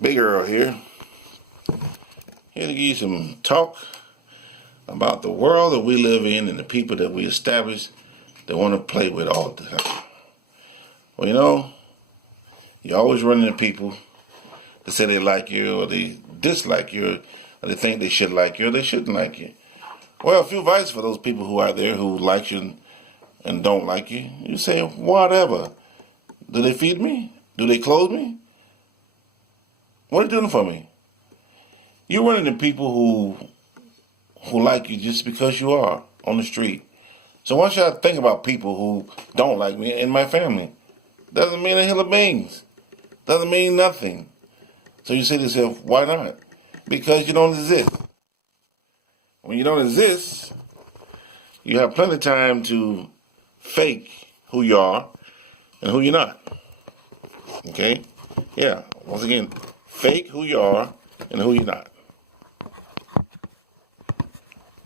Big Earl here to give you some talk about the world that we live in and the people that we establish that want to play with all the time. Well, you always run into people that say they like you or they dislike you or they think they should like you or they shouldn't like you. Well, a few advice for those people who are there who like you and don't like you. You say, whatever. Do they feed me? Do they clothe me? What are you doing for me? You run into people who like you just because you are on the street. So why should I think about people who don't like me in my family? Doesn't mean a hill of beans. Doesn't mean nothing. So you say to yourself, why not? Because you don't exist. When you don't exist, you have plenty of time to fake who you are and who you're not. Okay? Yeah, once again, fake who you are and who you're not.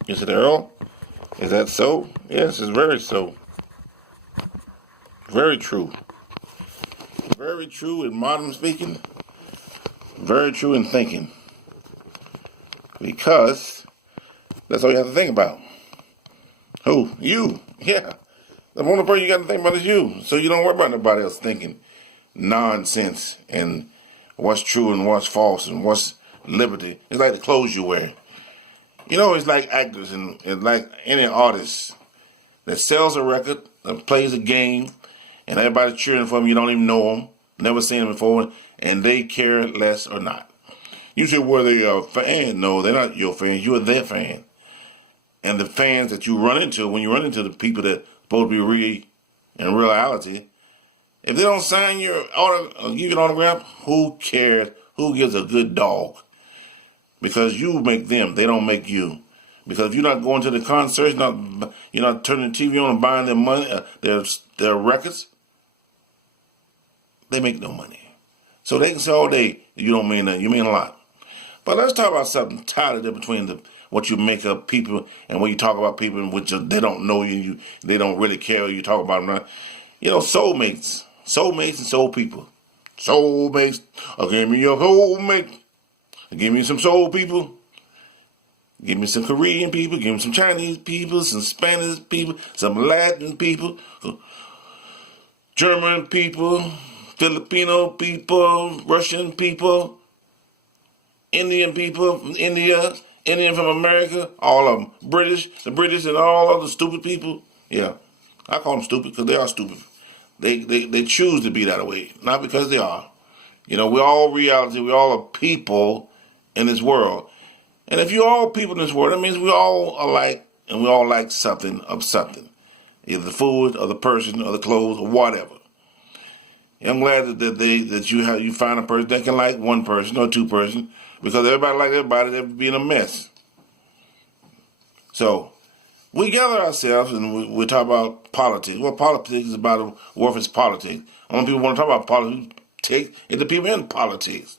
You said, Earl, is that so? Yes, it's very so. Very true. Very true in modern speaking. Very true in thinking. Because that's all you have to think about. Who? You. Yeah. The only person you got to think about is you. So you don't worry about nobody else thinking nonsense and what's true and what's false and what's liberty. It's like the clothes you wear. It's like actors and like any artist that sells a record, that plays a game, and everybody's cheering for them. You don't even know them, never seen them before, and they care less or not. You say, were they a fan? No, they're not your fans. You are their fan. And the fans that you run into, when you run into the people that are supposed to be in reality, if they don't sign your order or give you an autograph, who cares? Who gives a good dog? Because you make them, they don't make you. Because if you're not going to the concerts, you're not turning the TV on and buying their money, their records, they make no money. So they can say all day, you don't mean that, you mean a lot. But let's talk about something entirely between what you make of people and when you talk about people in which they don't know you, they don't really care what you talk about them. Soulmates and soul people. Soulmates, give me your soulmate. Give me some soul people. Give me some Korean people. Give me some Chinese people, some Spanish people, some Latin people, German people, Filipino people, Russian people, Indian people from India, Indian from America, all of them. The British and all other stupid people. Yeah, I call them stupid because they are stupid. They choose to be that way, not because they are. We're all reality. We all are people in this world. And if you're all people in this world, that means we all alike and we all like something of something. Either the food or the person or the clothes or whatever. And I'm glad that you find a person that can like one person or two person, because everybody like everybody, they'd be in a mess. So we gather ourselves and we talk about politics. Well, politics is about worthless politics. Only people want to talk about politics is the people in politics.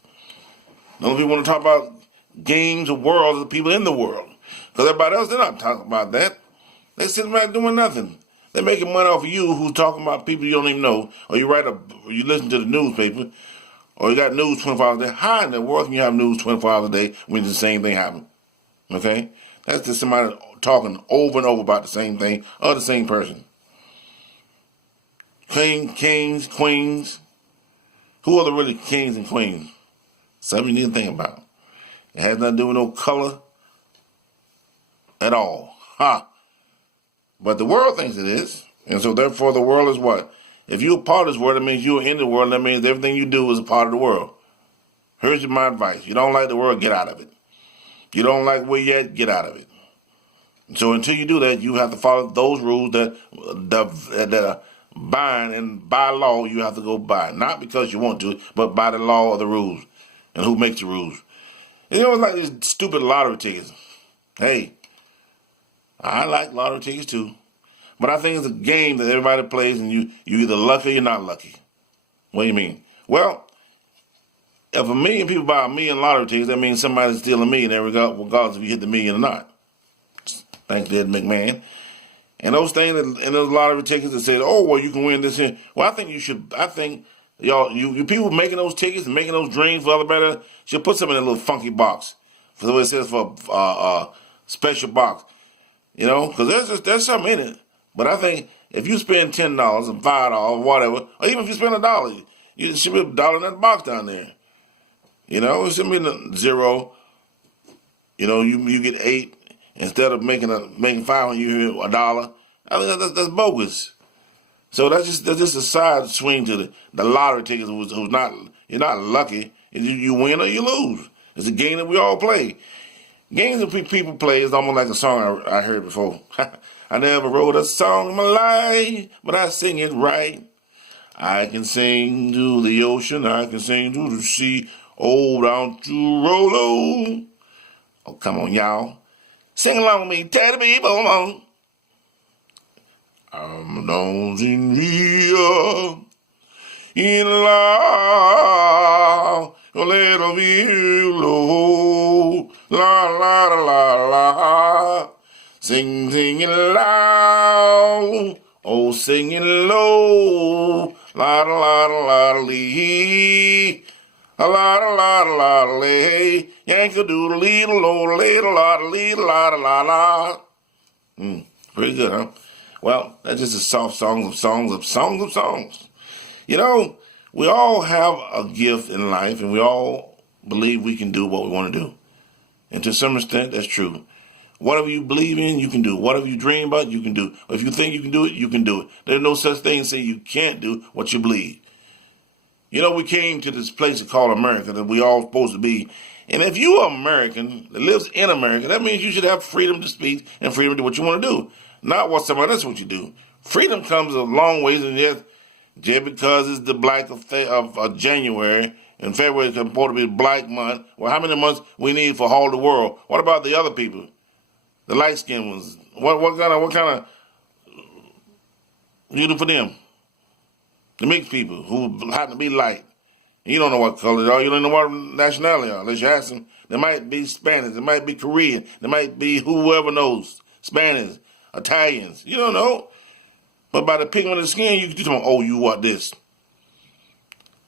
The only people want to talk about games of worlds are the people in the world. Because everybody else, they're not talking about that. They're sitting back doing nothing. They're making money off of you who's talking about people you don't even know. Or you you listen to the newspaper, or you got news 24 hours a day. How in the world can you have news 24 hours a day when the same thing happens? Okay? That's just somebody talking over and over about the same thing or the same person. Kings, queens. Who are the really kings and queens? Something you need to think about. It has nothing to do with no color at all. Ha! But the world thinks it is. And so therefore the world is what? If you're a part of this world, that means you're in the world. That means everything you do is a part of the world. Here's my advice. You don't like the world, get out of it. You don't like where you're at, get out of it. So until you do that, you have to follow those rules that are bind, and by law you have to go by. Not because you want to, but by the law of the rules. And who makes the rules? It's like these stupid lottery tickets. Hey, I like lottery tickets too. But I think it's a game that everybody plays and you either lucky or you're not lucky. What do you mean? Well, if 1 million people buy 1 million lottery tickets, that means somebody's stealing a million regardless if you hit the million or not. Thanks, Ed McMahon. And those things and those lottery tickets that said, oh, well, you can win this here. Well, I think Y'all, you people making those tickets and making those dreams for other better, should put some in a little funky box. For what it says for special box. Because there's something in it. But I think if you spend $10 and $5, whatever, or even if you spend $1, you should be $1 in that box down there. It should be zero. You get 8 instead of making 5 when you hear $1. I mean that's bogus. So that's just a side swing to the lottery tickets. Who's not You're not lucky. You win or you lose. It's a game that we all play. Games that people play is almost like a song I heard before. I never wrote a song in my life, but I sing it right. I can sing to the ocean, I can sing to the sea, oh, down to Rollo. Oh, come on, y'all. Sing along with me, tell the people, come on. I'm losing real in love, a little bit low, la la la la la. Sing it loud, oh sing it low, la la la la la lee, la la la la la lee, yank a doodle leedle low, little la la la la la. Pretty good, huh? Well, that's just a soft songs of songs. We all have a gift in life, and we all believe we can do what we want to do. And to some extent, that's true. Whatever you believe in, you can do. Whatever you dream about, you can do. If you think you can do it, you can do it. There's no such thing as saying you can't do what you believe. We came to this place called America that we all supposed to be. And if you're American that lives in America, that means you should have freedom to speak and freedom to do what you want to do. Not what somebody else wants you to do. Freedom comes a long ways, and just because it's the black of January and February is supposed to be Black Month. Well, how many months we need for all the world? What about the other people, the light skinned ones? What kind of you do for them? The mixed people who happen to be light. You don't know what color they are. You don't know what nationality they are. Unless you ask them, they might be Spanish. They might be Korean. They might be whoever knows. Spanish. Italians, you don't know. But by the pigment of the skin, you can tell them, oh, you what this?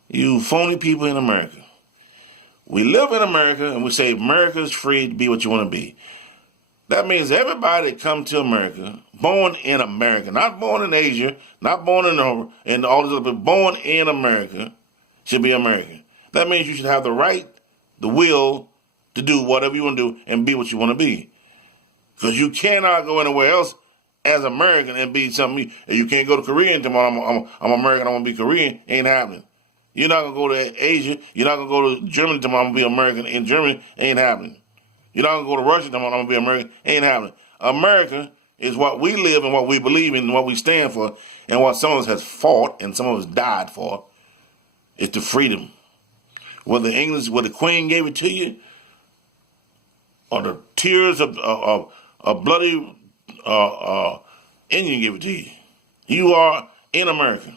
You phony people in America. We live in America, and we say America is free to be what you want to be. That means everybody that come to America, born in America, not born in Asia, not born in all this other, but born in America, should be American. That means you should have the right, the will to do whatever you want to do and be what you want to be. Because you cannot go anywhere else as American and be something. You can't go to Korea and tomorrow I'm American, I want to be Korean. Ain't happening. You're not going to go to Asia. You're not going to go to Germany tomorrow, I'm going to be American in Germany. Ain't happening. You're not going to go to Russia tomorrow, I'm going to be American. Ain't happening. America is what we live and what we believe in and what we stand for and what some of us has fought and some of us died for. It's the freedom. Whether the Queen gave it to you or the tears of a bloody Indian give it to you. You are in America.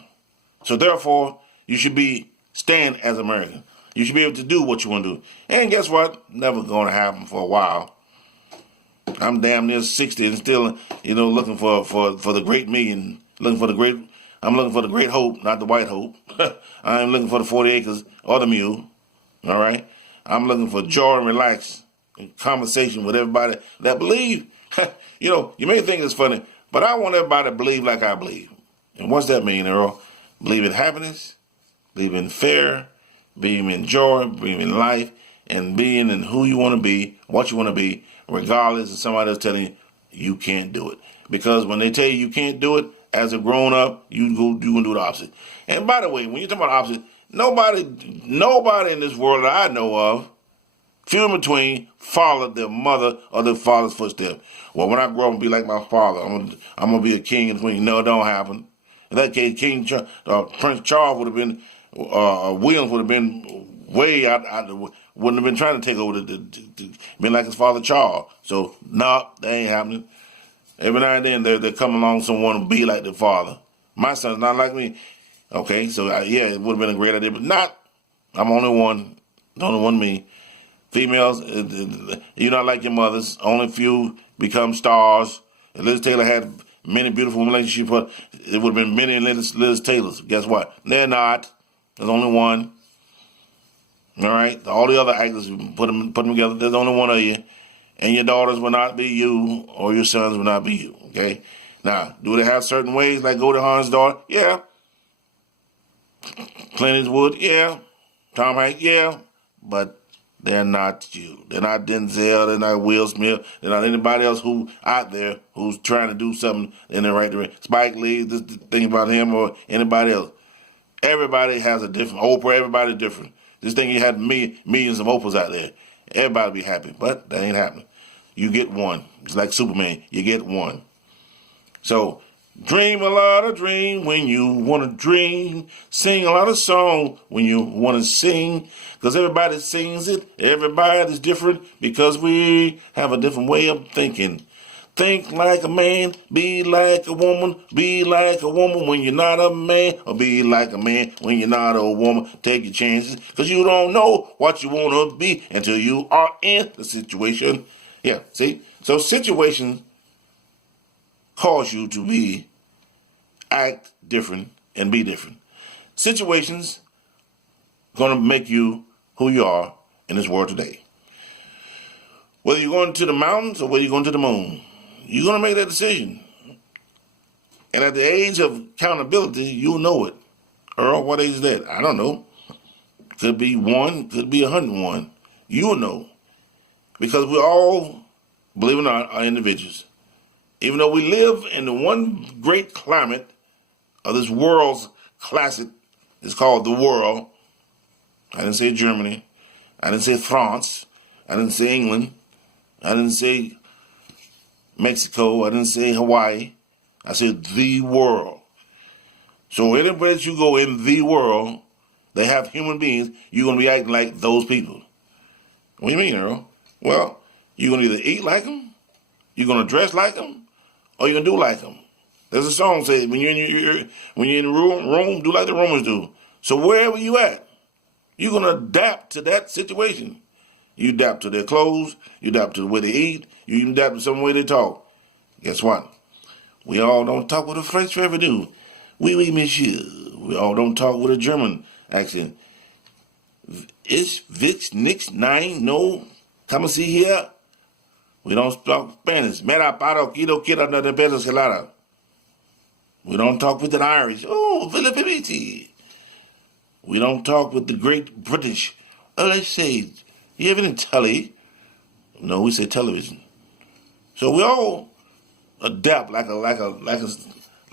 So therefore, you should stand as American. You should be able to do what you want to do. And guess what? Never going to happen for a while. I'm damn near 60 and still, looking for the great million. I'm looking for the great hope, not the white hope. I'm looking for the 40 acres or the mule. All right? I'm looking for joy and relax and conversation with everybody that believe. You may think it's funny, but I want everybody to believe like I believe. And what's that mean, Earl? Believe in happiness, believe in fair, believe in joy, believe in life, and being in who you want to be, what you want to be, regardless of somebody else telling you you can't do it. Because when they tell you can't do it, as a grown up, you gonna do the opposite. And by the way, when you talk about opposite, nobody in this world that I know of, few in between, followed their mother or their father's footsteps. Well, when I grow up and be like my father, I'm gonna be a king in between. No, it don't happen. In that case, Prince Charles would have been, Williams would have been way out, wouldn't have been trying to take over, been like his father Charles. So, no, that ain't happening. Every now and then, they come along someone to be like their father. My son's not like me. Okay, so it would have been a great idea, but not. I'm only one me. Females, you're not like your mothers. Only few become stars. Liz Taylor had many beautiful relationships, but it would have been many Liz Taylors. Guess what? They're not. There's only one. All right? All the other actors, put them together, there's only one of you. And your daughters will not be you, or your sons will not be you, okay? Now, do they have certain ways, like Goldie Hawn's daughter? Yeah. Clint Eastwood? Yeah. Tom Hanks? Yeah. But they're not you. They're not Denzel. They're not Will Smith. They're not anybody else who out there who's trying to do something in the right direction. Spike Lee, this thing about him or anybody else. Everybody has a different Oprah. Everybody's different. This thing you had millions of Oprahs out there. Everybody be happy, but that ain't happening. You get one. It's like Superman. You get one. So dream a lot of dream when you want to dream. Sing a lot of song when you want to sing. Because everybody sings it. Everybody's different because we have a different way of thinking. Think like a man, be like a woman, be like a woman when you're not a man, or be like a man when you're not a woman. Take your chances, because you don't know what you want to be until you are in the situation. Yeah, see? So situations cause you to act different and be different. Situations going to make you who you are in this world today. Whether you're going to the mountains or whether you're going to the moon, you're going to make that decision. And at the age of accountability, you'll know it. Earl, what age is that? I don't know. Could be 1, could be 101. You'll know. Because we all, believe it or not, are individuals. Even though we live in the one great climate of this world's classic, it's called the world. I didn't say Germany. I didn't say France. I didn't say England. I didn't say Mexico. I didn't say Hawaii. I said the world. So anywhere that you go in the world, they have human beings, you're going to be acting like those people. What do you mean, Earl? Well, you're going to either eat like them, you're going to dress like them, or you're going to do like them. There's a song that says, when you're in the room, do like the Romans do. So wherever you at, you're going to adapt to that situation. You adapt to their clothes, you adapt to the way they eat, you even adapt to some way they talk. Guess what? We all don't talk with a French ever do. Oui, monsieur. We all don't talk with a German accent. Ich, Vix, Nix, Nine, no, come and see here. We don't talk Spanish. Mera, paro, quiero, quiero, no te pesos, helada. We don't talk with the Irish. Oh, Filipiniti. We don't talk with the great British. Oh, let's say, you have any telly? No, we say television. So we all adapt like a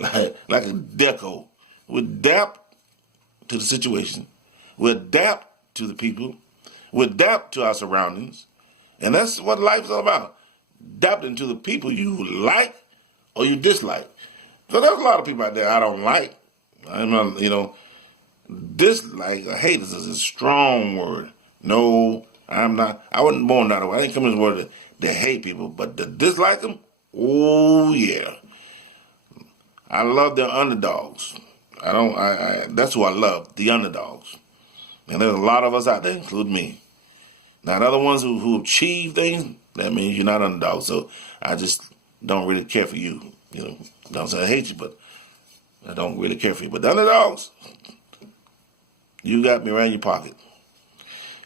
deco. We adapt to the situation. We adapt to the people. We adapt to our surroundings. And that's what life is all about. Adapting to the people you like or you dislike. So there's a lot of people out there I don't like. I'm not, dislike or hate is a strong word. No, I'm not. I wasn't born that way. I didn't come in this world to hate people, but to dislike them, oh yeah. I love the underdogs. That's who I love, the underdogs. And there's a lot of us out there, including me. Now, the other ones who achieve things, that means you're not underdogs. So I just don't really care for you. Don't say I hate you, but I don't really care for you. But the underdogs, you got me right in your pocket.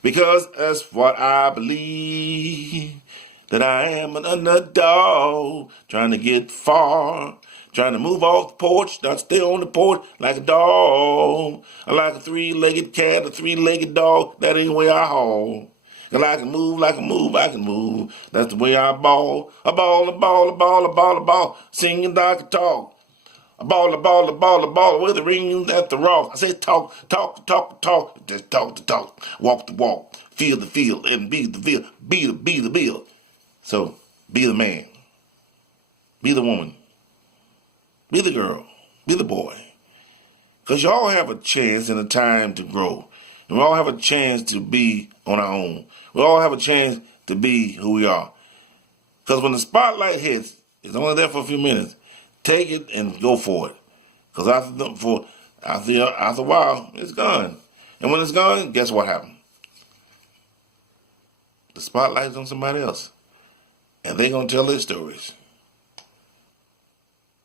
Because that's what I believe, that I am an underdog, trying to get far, trying to move off the porch, not stay on the porch like a dog. I like a three-legged cat, a three-legged dog, that ain't the way I haul. Cause I can move, I can move. That's the way I ball. A ball, a ball, a ball, a ball, a ball. Singing like a talk. A ball, a ball, a ball, a ball. With the ring at the raw. I say talk, talk, talk, talk. Just talk the talk. Walk the walk. Feel the feel. And be the feel. Be the bill. So, be the man. Be the woman. Be the girl. Be the boy. Because y'all have a chance and a time to grow. And we all have a chance to be on our own. We all have a chance to be who we are. Because when the spotlight hits, it's only there for a few minutes. Take it and go for it. Because after a while, it's gone. And when it's gone, guess what happened? The spotlight's on somebody else. And they're going to tell their stories.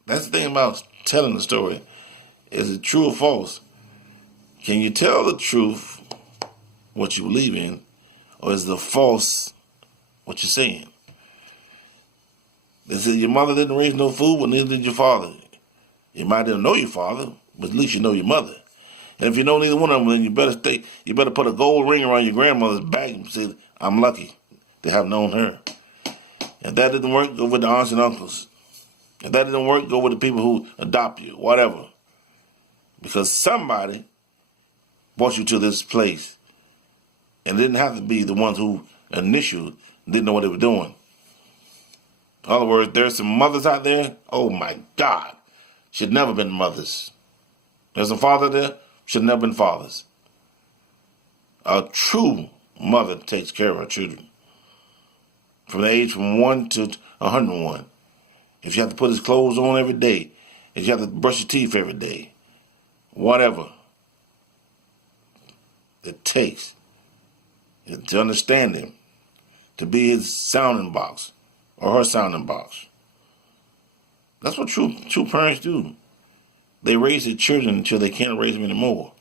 That's the thing about telling the story. Is it true or false? Can you tell the truth, what you believe in, or is the false what you're saying? They said your mother didn't raise no food, but neither did your father. You might not know your father, but at least you know your mother. And if you know neither one of them, then you better put a gold ring around your grandmother's back and say, I'm lucky to have known her. If that didn't work, go with the aunts and uncles. If that didn't work, go with the people who adopt you, whatever. Because somebody brought you to this place. And it didn't have to be the ones who initially didn't know what they were doing. In other words, there's some mothers out there, oh my God, should never been mothers. There's a father there, should never been fathers. A true mother takes care of her children. From the age from 1 to 101. If you have to put his clothes on every day, if you have to brush your teeth every day, whatever it takes to understand him, to be his sounding box or her sounding box. That's what true parents do. They raise their children until they can't raise them anymore.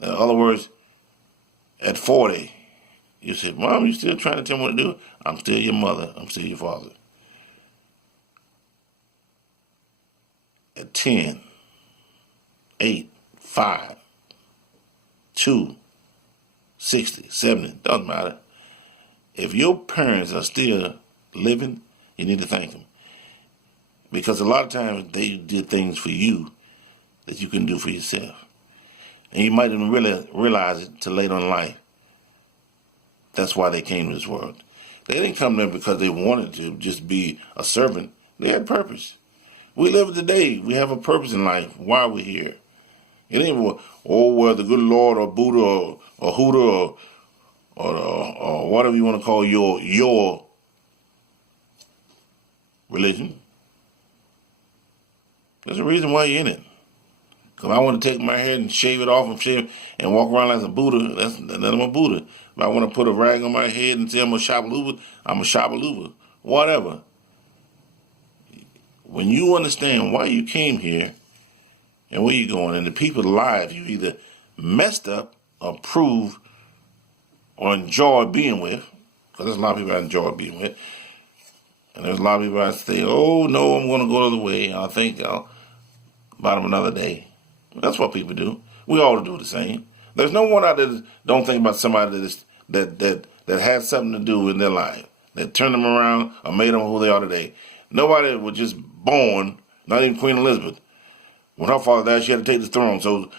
In other words, at 40, you say, Mom, you still trying to tell me what to do? I'm still your mother. I'm still your father. At 10, 8, 5, 2, 60, 70, doesn't matter. If your parents are still living, you need to thank them. Because a lot of times they did things for you that you couldn't do for yourself. And you might even really realize it till later in life. That's why they came to this world. They didn't come there because they wanted to just be a servant. They had purpose. We live today. We have a purpose in life. Why are we here? It ain't, well, the good Lord or Buddha or Huda or whatever you want to call your religion. There's a reason why you're in it. Because I want to take my hair and shave it off and walk around like a Buddha. Then I'm a Buddha. If I want to put a rag on my head and say I'm a Shabaluba, I'm a Shabaluba. Whatever. When you understand why you came here and where you're going and the people's lives you either messed up, approve, or enjoy being with, because there's a lot of people I enjoy being with, and there's a lot of people I say, oh no, I'm going to go the other way. I'll think about them another day. That's what people do. We all do the same. There's no one out there that don't think about somebody that had something to do in their life, that turned them around or made them who they are today. Nobody was just born, not even Queen Elizabeth. When her father died, she had to take the throne. So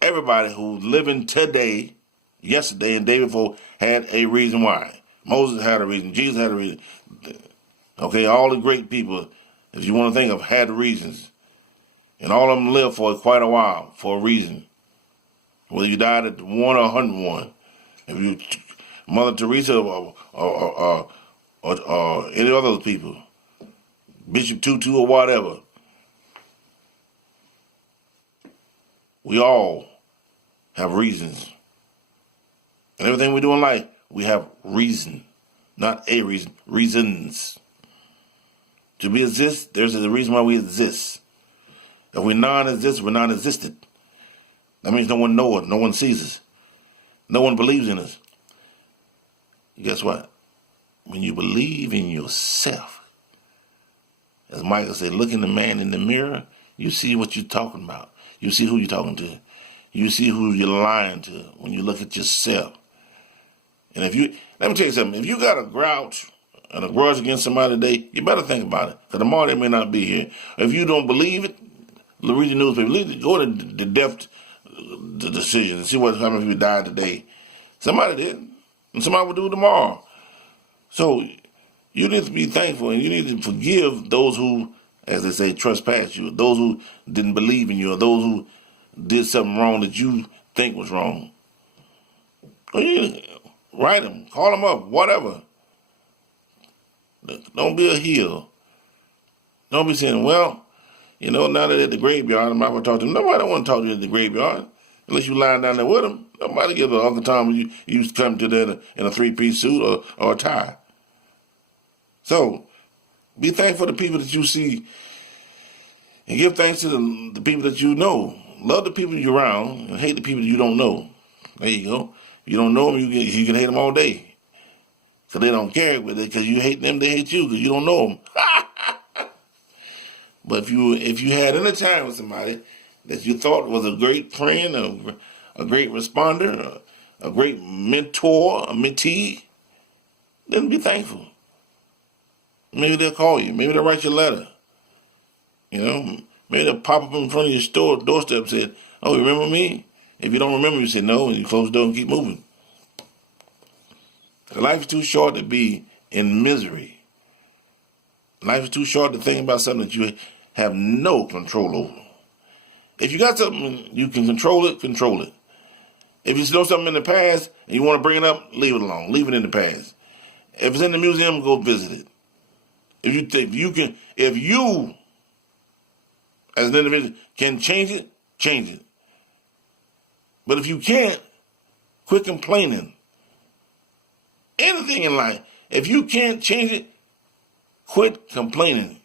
everybody who's living today, yesterday, and the day before had a reason why. Moses had a reason. Jesus had a reason. Okay, all the great people, if you want to think of, had reasons. And all of them lived for quite a while for a reason. Whether you died at 1 or 101. If you, Mother Teresa or any other people, Bishop Tutu or whatever, we all have reasons. And everything we do in life, we have reason. Not a reason, reasons. To be exist, there's a reason why we exist. If we're non-exist, we're non-existent. That means no one knows us, no one sees us. No one believes in us. Guess what? When you believe in yourself, as Michael said, look in the man in the mirror, you see what you're talking about. You see who you're talking to. You see who you're lying to when you look at yourself. And let me tell you something, if you got a grouch and a grudge against somebody today, you better think about it. Because tomorrow they may not be here. If you don't believe it, read the newspaper. Go to the death decision and see how many people died today. Somebody did. And somebody will do it tomorrow. So you need to be thankful and you need to forgive those who, as they say, trespass you. Those who didn't believe in you or those who did something wrong that you think was wrong. Or you write them, call them up, whatever. Don't be a heel. Don't be saying, well, now they're at the graveyard, I'm not going to talk to them. Nobody want to talk to you at the graveyard unless you lying down there with them. Nobody gives a Uncle Tom when you used to come to them in a three-piece suit or a tie. So, be thankful for the people that you see and give thanks to the people that you know. love the people you're around and hate the people you don't know. There you go. You don't know them, you can hate them all day. So they don't care with it because you hate them, they hate you because you don't know them. But if you had any time with somebody that you thought was a great friend, a great responder, a great mentor, a mentee, then be thankful. Maybe they'll call you. Maybe they'll write you a letter. Maybe they'll pop up in front of your doorstep and say, "Oh, you remember me?" If you don't remember, you say no, and you close the door and keep moving. Life is too short to be in misery. Life is too short to think about something that you have no control over. If you got something you can control it, control it. If you know something in the past and you want to bring it up, leave it alone. Leave it in the past. If it's in the museum, go visit it. If you as an individual can change it, change it. But if you can't, quit complaining. Anything in life, if you can't change it, quit complaining.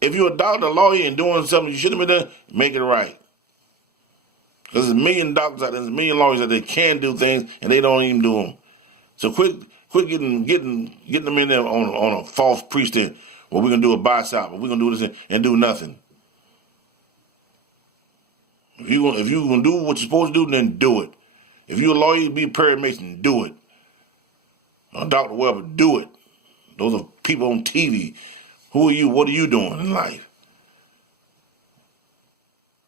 If you're a doctor, lawyer, and doing something you shouldn't have been doing, make it right. Because there's a million doctors out there, there's a million lawyers out there that can do things, and they don't even do them. So quit getting them in there on a false pretense. Well, we're going to do a buy stop, or we're going to do this and do nothing. If you're going to do what you're supposed to do, then do it. If you're a lawyer, be Perry Mason, do it. Or Dr. Weber, do it. Those are people on TV. Who are you? What are you doing in life?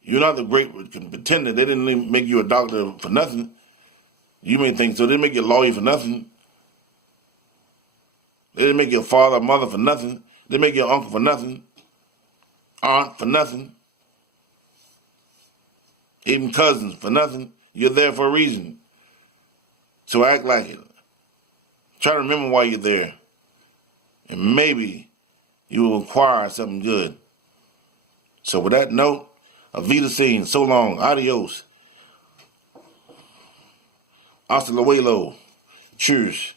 You're not the great pretender. They didn't make you a doctor for nothing. You may think so. They didn't make you a lawyer for nothing. They didn't make you a father or mother for nothing. They make you an uncle for nothing. Aunt for nothing. Even cousins for nothing. You're there for a reason. So act like it. Try to remember why you're there. And maybe you will acquire something good. So with that note, Avita scene, so long, adios. Hasta luego. Cheers.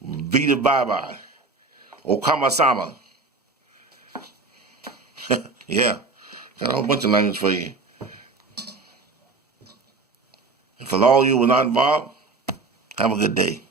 Vita bye-bye. Okama-sama. Yeah, got a whole bunch of language for you. And for all you who were not involved, have a good day.